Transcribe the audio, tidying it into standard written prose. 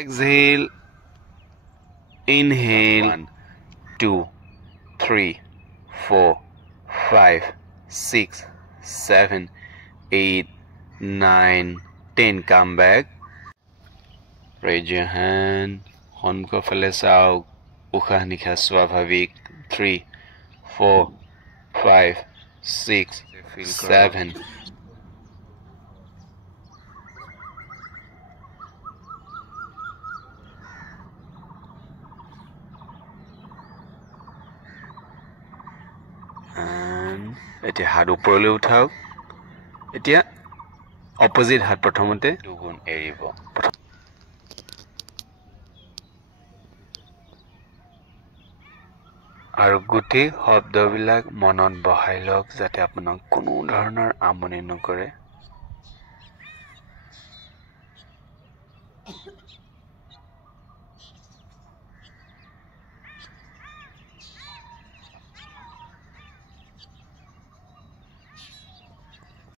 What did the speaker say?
Exhale, inhale. 1, 2, 3, 4, 5, 6, 7, 8, 9, 10. Come back. Raise your hand. Honko fele sauk. Ukha nikha swabhavik. 3, 4, 5, 6, 7. এতিয়া হাত ওপৰলৈ উঠাওক এতিয়া opposite হাত প্ৰথমতে দুগুণ এৰিব আৰু গুটি শব্দবিলাক মনত বহাই লওক যাতে আপোনাক কোনো ধৰণৰ আমনি নকৰে